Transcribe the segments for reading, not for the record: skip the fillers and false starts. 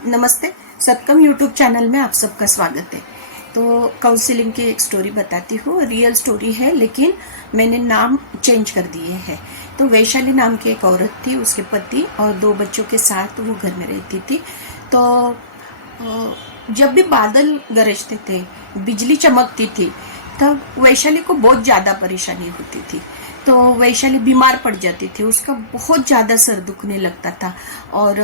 नमस्ते। सत्कम YouTube channel में आप सबका स्वागत है। तो काउंसलिंग की एक स्टोरी बताती हूँ। रियल स्टोरी है लेकिन मैंने नाम चेंज कर दिए हैं। तो वैशाली नाम की एक औरत थी, उसके पति और 2 बच्चों के साथ वो घर में रहती थी। तो जब भी बादल गरजते थे, बिजली चमकती थी, तब वैशाली को बहुत ज़्यादा परेशानी होती थी। तो वैशाली बीमार पड़ जाती थी, उसका बहुत ज़्यादा सर दुखने लगता था और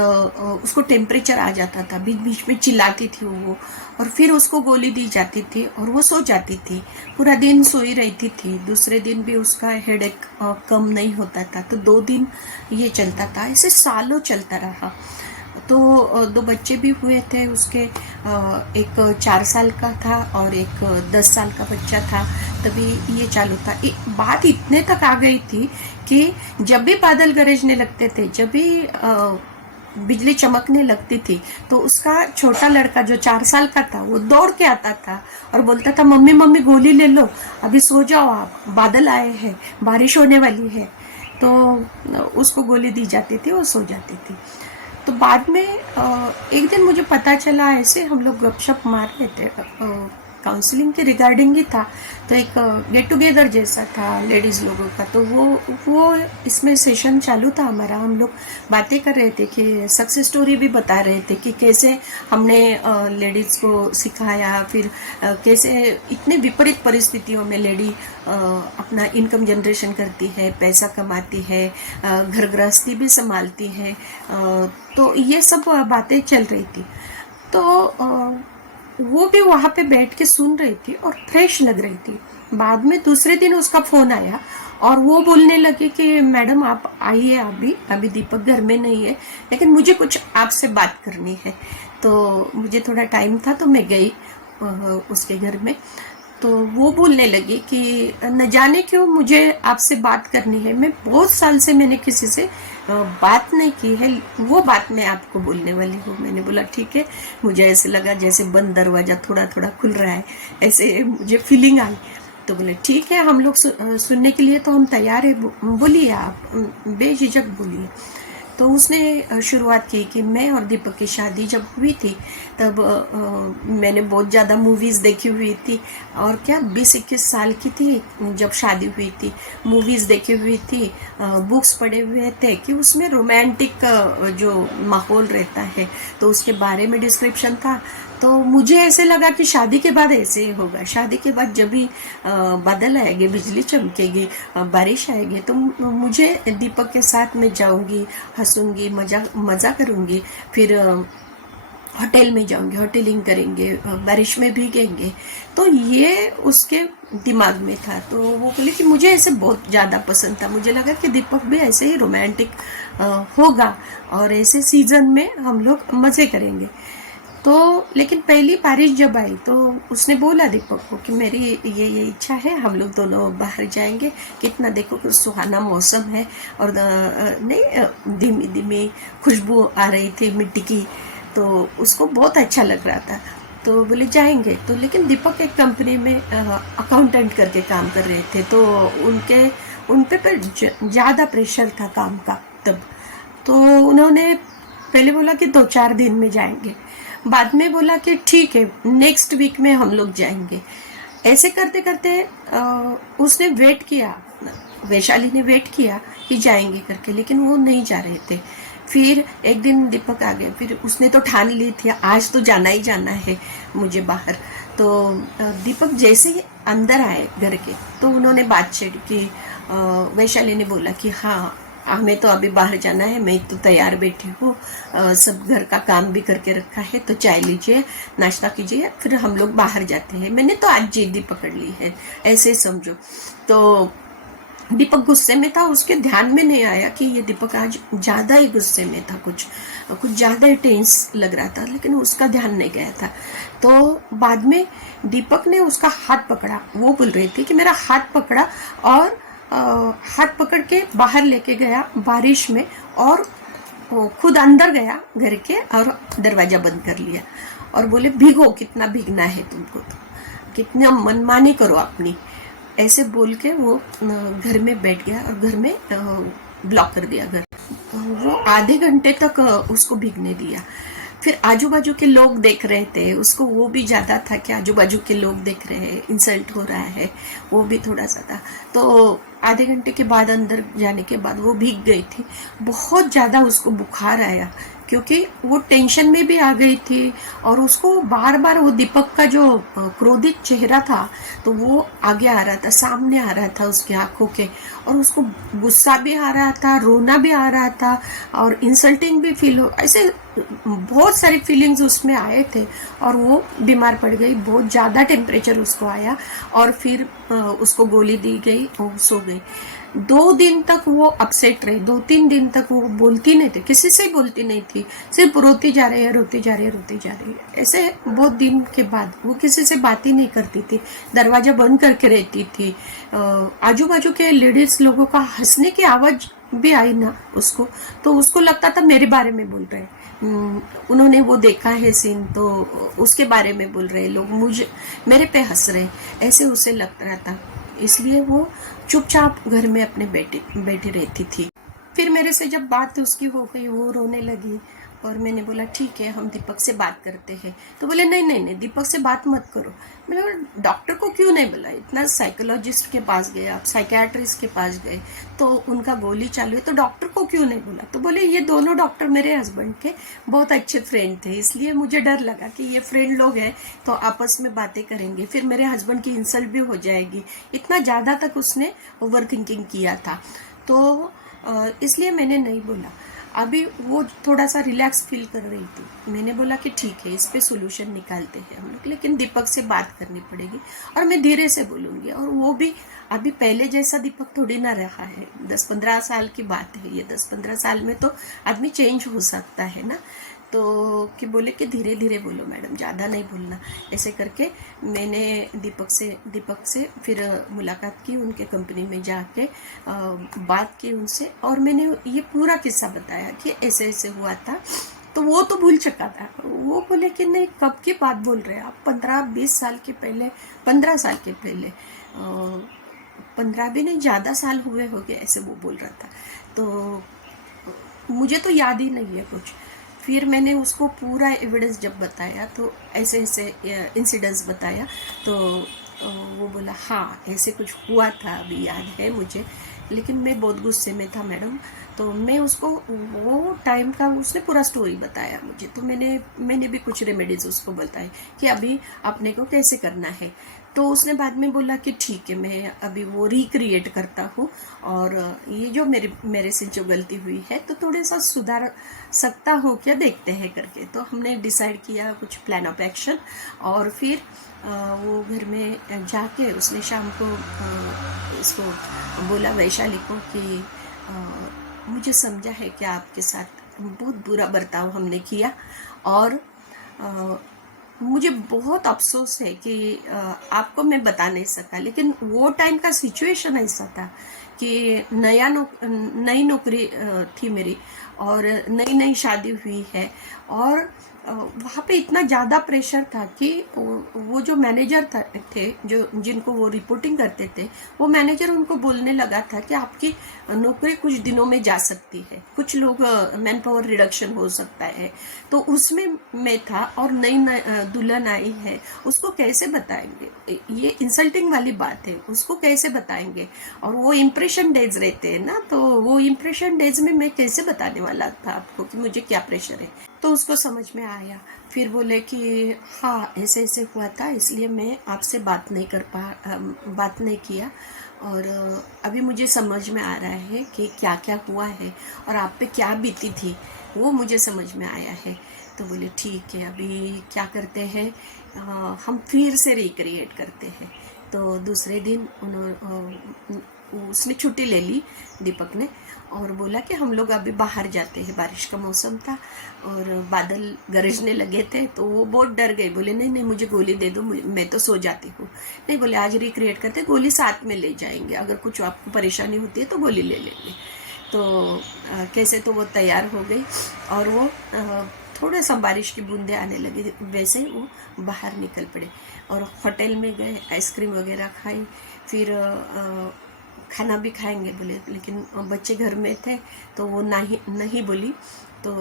उसको टेम्परेचर आ जाता था, बीच बीच में चिल्लाती थी वो। और फिर उसको गोली दी जाती थी और वो सो जाती थी, पूरा दिन सोई रहती थी। दूसरे दिन भी उसका हेडेक कम नहीं होता था। तो 2 दिन ये चलता था, ऐसे सालों चलता रहा। तो 2 बच्चे भी हुए थे उसके, एक 4 साल का था और एक 10 साल का बच्चा था। तभी ये चालू था। बात इतने तक आ गई थी कि जब भी बादल गरजने लगते थे, जब भी बिजली चमकने लगती थी, तो उसका छोटा लड़का जो 4 साल का था वो दौड़ के आता था और बोलता था, मम्मी मम्मी गोली ले लो, अभी सो जाओ आप, बादल आए हैं, बारिश होने वाली है। तो उसको गोली दी जाती थी, वो सो जाती थी। तो बाद में एक दिन मुझे पता चला, ऐसे हम लोग गपशप मार रहे थे, काउंसलिंग के रिगार्डिंग ही था। तो एक गेट टुगेदर जैसा था लेडीज़ लोगों का। तो वो इसमें सेशन चालू था हमारा। हम लोग बातें कर रहे थे कि सक्सेस स्टोरी भी बता रहे थे कि कैसे हमने लेडीज़ को सिखाया, फिर कैसे इतने विपरीत परिस्थितियों में लेडी अपना इनकम जनरेशन करती है, पैसा कमाती है, घर गृहस्थी भी संभालती है। तो ये सब बातें चल रही थी। तो वो भी वहाँ पे बैठ के सुन रही थी और फ्रेश लग रही थी। बाद में दूसरे दिन उसका फोन आया और वो बोलने लगी कि मैडम आप आइए, अभी अभी दीपक घर में नहीं है, लेकिन मुझे कुछ आपसे बात करनी है। तो मुझे थोड़ा टाइम था तो मैं गई उसके घर में। तो वो बोलने लगी कि न जाने क्यों मुझे आपसे बात करनी है, मैं बहुत साल से मैंने किसी से बात नहीं की है, वो बात मैं आपको बोलने वाली हूँ। मैंने बोला ठीक है। मुझे ऐसे लगा जैसे बंद दरवाजा थोड़ा थोड़ा खुल रहा है, ऐसे मुझे फीलिंग आई। तो बोले ठीक है, हम लोग सुनने के लिए तो हम तैयार है, बोलिए आप, बेझिझक बोलिए। तो उसने शुरुआत की कि मैं और दीपक की शादी जब हुई थी, तब मैंने बहुत ज़्यादा मूवीज़ देखी हुई थी। और क्या 20-21 साल की थी जब शादी हुई थी। मूवीज़ देखी हुई थी, बुक्स पढ़े हुए थे कि उसमें रोमांटिक जो माहौल रहता है, तो उसके बारे में डिस्क्रिप्शन था। तो मुझे ऐसे लगा कि शादी के बाद ऐसे ही होगा। शादी के बाद जब भी बादल आएंगे, बिजली चमकेगी, बारिश आएगी, तो मुझे दीपक के साथ मैं जाऊंगी, हंसूंगी, मजा करूंगी। फिर होटल में जाऊंगे, होटलिंग करेंगे, बारिश में भीगेंगे। तो ये उसके दिमाग में था। तो वो बोली कि मुझे ऐसे बहुत ज़्यादा पसंद था। मुझे लगा कि दीपक भी ऐसे ही रोमांटिक होगा और ऐसे सीजन में हम लोग मज़े करेंगे। तो लेकिन पहली बारिश जब आई तो उसने बोला दीपक को कि मेरी ये इच्छा है, हम लोग दोनों बाहर जाएंगे। कितना देखो कि सुहाना मौसम है और नहीं, धीमी धीमी खुशबू आ रही थी मिट्टी की। तो उसको बहुत अच्छा लग रहा था। तो बोले जाएंगे। तो लेकिन दीपक एक कंपनी में अकाउंटेंट करके काम कर रहे थे, तो उन पे पर ज़्यादा प्रेशर था काम का तब। तो उन्होंने पहले बोला कि 2-4 दिन में जाएंगे, बाद में बोला कि ठीक है नेक्स्ट वीक में हम लोग जाएंगे। ऐसे करते करते उसने वेट किया, वैशाली ने वेट किया कि जाएंगे करके, लेकिन वो नहीं जा रहे थे। फिर एक दिन दीपक आ गए, फिर उसने तो ठान ली थी आज तो जाना ही जाना है मुझे बाहर। तो दीपक जैसे ही अंदर आए घर के, तो उन्होंने बात छेड़ी कि वैशाली ने बोला कि हाँ हमें तो अभी बाहर जाना है, मैं तो तैयार बैठी हूँ, सब घर का काम भी करके रखा है, तो चाय लीजिए, नाश्ता कीजिए, फिर हम लोग बाहर जाते हैं। मैंने तो आज जिद्दी पकड़ ली है, ऐसे समझो। तो दीपक गुस्से में था, उसके ध्यान में नहीं आया कि ये दीपक आज ज़्यादा ही गुस्से में था, कुछ ज़्यादा ही टेंस लग रहा था, लेकिन उसका ध्यान नहीं गया था। तो बाद में दीपक ने उसका हाथ पकड़ा, वो बोल रही थी कि मेरा हाथ पकड़ा और हाथ पकड़ के बाहर लेके गया बारिश में, और खुद अंदर गया घर के और दरवाजा बंद कर लिया और बोले भीगो, कितना भीगना है तुमको, तो कितना मनमानी करो अपनी। ऐसे बोल के वो घर में बैठ गया और घर में ब्लॉक कर दिया घर। वो आधे घंटे तक उसको भीगने दिया। फिर आजू बाजू के लोग देख रहे थे उसको, वो भी ज़्यादा था कि आजू बाजू के लोग देख रहे हैं, इंसल्ट हो रहा है, वो भी थोड़ा सा था। तो आधे घंटे के बाद अंदर जाने के बाद वो भीग गई थी, बहुत ज़्यादा उसको बुखार आया, क्योंकि वो टेंशन में भी आ गई थी और उसको बार बार वो दीपक का जो क्रोधित चेहरा था तो वो आगे आ रहा था, सामने आ रहा था उसकी आंखों के, और उसको गुस्सा भी आ रहा था, रोना भी आ रहा था और इंसल्टिंग भी फील हो, ऐसे बहुत सारी फीलिंग्स उसमें आए थे। और वो बीमार पड़ गई, बहुत ज़्यादा टेम्परेचर उसको आया और फिर उसको गोली दी गई और सो गई। 2 दिन तक वो अपसेट रही, 2-3 दिन तक वो बोलती नहीं थी, किसी से बोलती नहीं थी, सिर्फ रोती जा रही है, रोती जा रही है, रोती जा रही है। ऐसे बहुत दिन के बाद वो किसी से बात ही नहीं करती थी, दरवाजा बंद करके रहती थी। आजू बाजू के लेडीज लोगों का हंसने की आवाज भी आई ना उसको, तो उसको लगता था मेरे बारे में बोल रहे हैं, उन्होंने वो देखा है सीन तो उसके बारे में बोल रहे लोग, मुझे मेरे पे हंस रहे, ऐसे उसे लग रहा था। इसलिए वो चुपचाप घर में अपने बैठी रहती थी। फिर मेरे से जब बात उसकी हो गई, वो रोने लगी और मैंने बोला ठीक है हम दीपक से बात करते हैं। तो बोले नहीं नहीं नहीं, दीपक से बात मत करो। मैंने बोला डॉक्टर को क्यों नहीं बोला, इतना साइकोलॉजिस्ट के पास गए आप, साइकियाट्रिस्ट के पास गए तो उनका गोली चालू है, तो डॉक्टर को क्यों नहीं बोला। तो बोले ये दोनों डॉक्टर मेरे हस्बैंड के बहुत अच्छे फ्रेंड थे, इसलिए मुझे डर लगा कि ये फ्रेंड लोग हैं तो आपस में बातें करेंगे, फिर मेरे हस्बैंड की इंसल्ट भी हो जाएगी। इतना ज़्यादा तक उसने ओवर थिंकिंग किया था, तो इसलिए मैंने नहीं बोला। अभी वो थोड़ा सा रिलैक्स फील कर रही थी, मैंने बोला कि ठीक है इस पे सोल्यूशन निकालते हैं हम लोग, लेकिन दीपक से बात करनी पड़ेगी और मैं धीरे से बोलूँगी। और वो भी अभी पहले जैसा दीपक थोड़ी ना रहा है, 10-15 साल की बात है ये, 10-15 साल में तो आदमी चेंज हो सकता है ना। तो कि बोले कि धीरे धीरे बोलो मैडम, ज़्यादा नहीं बोलना। ऐसे करके मैंने दीपक से फिर मुलाकात की, उनके कंपनी में जाके बात की उनसे और मैंने ये पूरा किस्सा बताया कि ऐसे ऐसे हुआ था। तो वो तो भूल चुका था, वो बोले कि नहीं कब की बात बोल रहे हैं आप, 15-20 साल के पहले, 15 साल के पहले, 15 भी नहीं ज़्यादा साल हुए हो गए, ऐसे वो बोल रहा था। तो मुझे तो याद ही नहीं है कुछ। फिर मैंने उसको पूरा एविडेंस जब बताया तो ऐसे ऐसे इंसिडेंट्स बताया, तो वो बोला हाँ ऐसे कुछ हुआ था, अभी याद है मुझे, लेकिन मैं बहुत गुस्से में था मैडम। तो मैं उसको वो टाइम का उसने पूरा स्टोरी बताया मुझे, तो मैंने भी कुछ रेमेडीज उसको बताए कि अभी अपने को कैसे करना है। तो उसने बाद में बोला कि ठीक है मैं अभी वो रिक्रिएट करता हूँ और ये जो मेरे से जो गलती हुई है तो थोड़े सा सुधार सकता हूँ क्या, देखते हैं करके। तो हमने डिसाइड किया कुछ प्लान ऑफ एक्शन और फिर वो घर में जाके उसने शाम को इसको बोला वैशाली को कि मुझे समझा है कि आपके साथ बहुत बुरा बर्ताव हमने किया और मुझे बहुत अफसोस है कि आपको मैं बता नहीं सका, लेकिन वो टाइम का सिचुएशन ऐसा था कि नई नौकरी थी मेरी और नई नई शादी हुई है और वहाँ पे इतना ज़्यादा प्रेशर था कि वो जो मैनेजर थे जो जिनको वो रिपोर्टिंग करते थे, वो मैनेजर उनको बोलने लगा था कि आपकी नौकरी कुछ दिनों में जा सकती है, कुछ लोग मैन पावर रिडक्शन हो सकता है। तो उसमें मैं था और नई दुल्हन आई है, उसको कैसे बताएंगे, ये इंसल्टिंग वाली बात है, उसको कैसे बताएंगे। और वो इम्प्रेशन डेज रहते हैं ना, तो वो इम्प्रेशन डेज में मैं कैसे बताने वाला था आपको कि मुझे क्या प्रेशर है। तो उसको समझ में आया, फिर बोले कि हाँ ऐसे ऐसे हुआ था इसलिए मैं आपसे बात नहीं किया और अभी मुझे समझ में आ रहा है कि क्या क्या हुआ है और आप पे क्या बीती थी, वो मुझे समझ में आया है। तो बोले ठीक है अभी क्या करते हैं, हम फिर से रिक्रिएट करते हैं। तो दूसरे दिन उसने छुट्टी ले ली दीपक ने और बोला कि हम लोग अभी बाहर जाते हैं, बारिश का मौसम था और बादल गरजने लगे थे। तो वो बहुत डर गए, बोले नहीं नहीं मुझे गोली दे दो, मैं तो सो जाती हूँ। नहीं बोले आज रिक्रिएट करते, गोली साथ में ले जाएंगे, अगर कुछ आपको परेशानी होती है तो गोली ले लेंगे। तो कैसे तो वो तैयार हो गई और वो थोड़ा सा बारिश की बूंदें आने लगी, वैसे वो बाहर निकल पड़े और होटल में गए, आइसक्रीम वगैरह खाई, फिर खाना भी खाएंगे बोले, लेकिन बच्चे घर में थे तो वो नहीं बोली। तो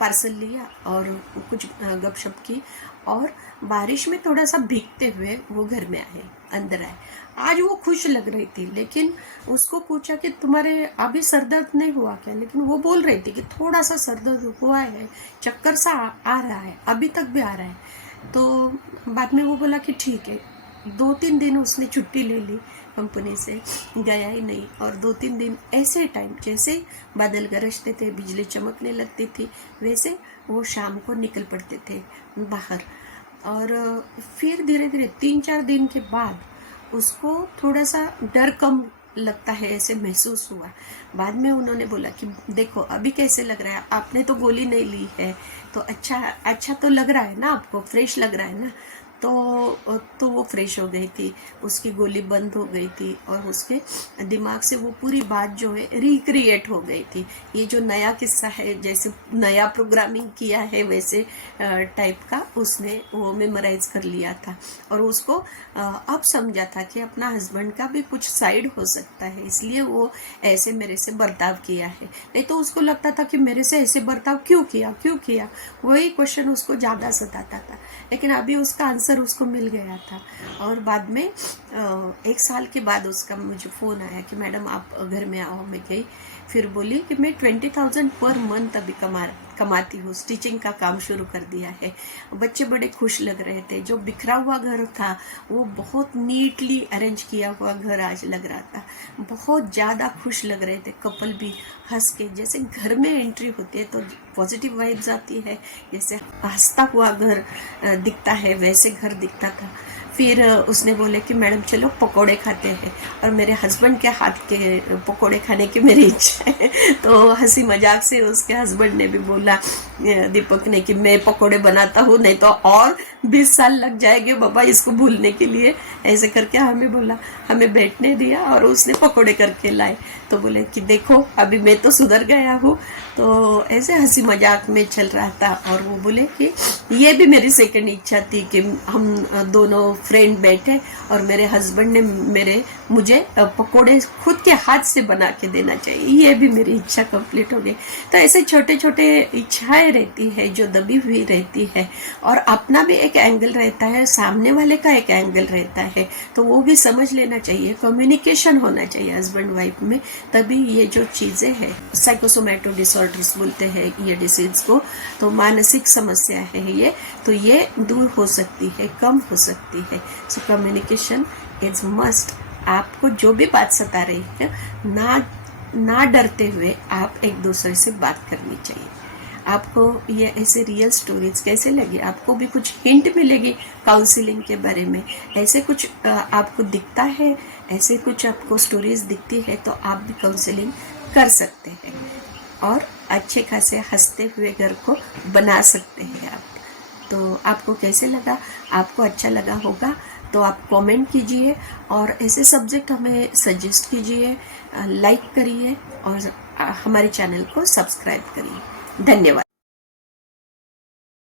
पार्सल लिया और कुछ गपशप की, और बारिश में थोड़ा सा भीगते हुए वो घर में आए, अंदर आए। आज वो खुश लग रही थी, लेकिन उसको पूछा कि तुम्हारे अभी सर दर्द नहीं हुआ क्या, लेकिन वो बोल रही थी कि थोड़ा सा सर दर्द हुआ है, चक्कर सा आ रहा है, अभी तक भी आ रहा है। तो बाद में वो बोला कि ठीक है। 2-3 दिन उसने छुट्टी ले ली कंपनी से, गया ही नहीं। और 2-3 दिन ऐसे टाइम, जैसे बादल गरजते थे, बिजली चमकने लगती थी, वैसे वो शाम को निकल पड़ते थे बाहर। और फिर धीरे धीरे 3-4 दिन के बाद उसको थोड़ा सा डर कम लगता है, ऐसे महसूस हुआ। बाद में उन्होंने बोला कि देखो अभी कैसे लग रहा है, आपने तो गोली नहीं ली है, तो अच्छा तो लग रहा है ना, आपको फ्रेश लग रहा है ना। तो वो फ्रेश हो गई थी, उसकी गोली बंद हो गई थी, और उसके दिमाग से वो पूरी बात जो है रिक्रिएट हो गई थी। ये जो नया किस्सा है, जैसे नया प्रोग्रामिंग किया है वैसे टाइप का उसने वो मेमोराइज कर लिया था। और उसको अब समझा था कि अपना हस्बैंड का भी कुछ साइड हो सकता है, इसलिए वो ऐसे मेरे से बर्ताव किया है। नहीं तो उसको लगता था कि मेरे से ऐसे बर्ताव क्यों किया, वही क्वेश्चन उसको ज़्यादा सताता था। लेकिन अभी उसका आंसर उसको मिल गया था। और बाद में 1 साल के बाद उसका मुझे फ़ोन आया कि मैडम आप घर में आओ। मैं गई, फिर बोली कि मैं 20,000 पर मंथ अभी कमाती हूँ, स्टिचिंग का काम शुरू कर दिया है। बच्चे बड़े खुश लग रहे थे। जो बिखरा हुआ घर था वो बहुत नीटली अरेंज किया हुआ घर आज लग रहा था। बहुत ज़्यादा खुश लग रहे थे, कपल भी हंस के। जैसे घर में एंट्री होती है तो पॉजिटिव वाइब्स आती है, जैसे हंसता हुआ घर दिखता है वैसे घर दिखता था। फिर उसने बोले कि मैडम चलो पकोड़े खाते हैं, और मेरे हस्बैंड के हाथ के पकोड़े खाने की मेरी इच्छा है। तो हंसी मजाक से उसके हस्बैंड ने भी बोला दीपक ने कि मैं पकोड़े बनाता हूँ, नहीं तो और 20 साल लग जाएंगे बाबा इसको भूलने के लिए। ऐसे करके हमें बोला, हमें बैठने दिया और उसने पकोड़े करके लाए। तो बोले कि देखो अभी मैं तो सुधर गया हूँ। तो ऐसे हंसी मजाक में चल रहा था। और वो बोले कि ये भी मेरी सेकंड इच्छा थी कि हम दोनों फ्रेंड बैठे और मेरे हस्बैंड ने मुझे पकोड़े खुद के हाथ से बना के देना चाहिए, ये भी मेरी इच्छा कंप्लीट हो गई। तो ऐसे छोटे छोटे इच्छाएं रहती है जो दबी हुई रहती है, और अपना भी एक एंगल रहता है, सामने वाले का एक एंगल रहता है, तो वो भी समझ लेना चाहिए। कम्युनिकेशन होना चाहिए हस्बैंड वाइफ में, तभी ये जो चीजें हैं, साइकोसोमैटो डिसऑर्डर्स बोलते हैं ये डिसीज को, तो मानसिक समस्या है ये दूर हो सकती है, कम हो सकती है। So communication is must. आपको जो भी बात सता रही है, ना डरते हुए आप एक दूसरे से बात करनी चाहिए। आपको ये ऐसे रियल स्टोरीज कैसे लगे, आपको भी कुछ हिंट मिलेगी काउंसलिंग के बारे में। ऐसे कुछ आपको दिखता है, ऐसे कुछ आपको स्टोरीज दिखती है, तो आप भी काउंसलिंग कर सकते हैं और अच्छे खासे हंसते हुए घर को बना सकते हैं आप। तो आपको कैसे लगा, आपको अच्छा लगा होगा तो आप कमेंट कीजिए, और ऐसे सब्जेक्ट हमें सजेस्ट कीजिए, लाइक करिए और हमारे चैनल को सब्सक्राइब करिए। धन्यवाद।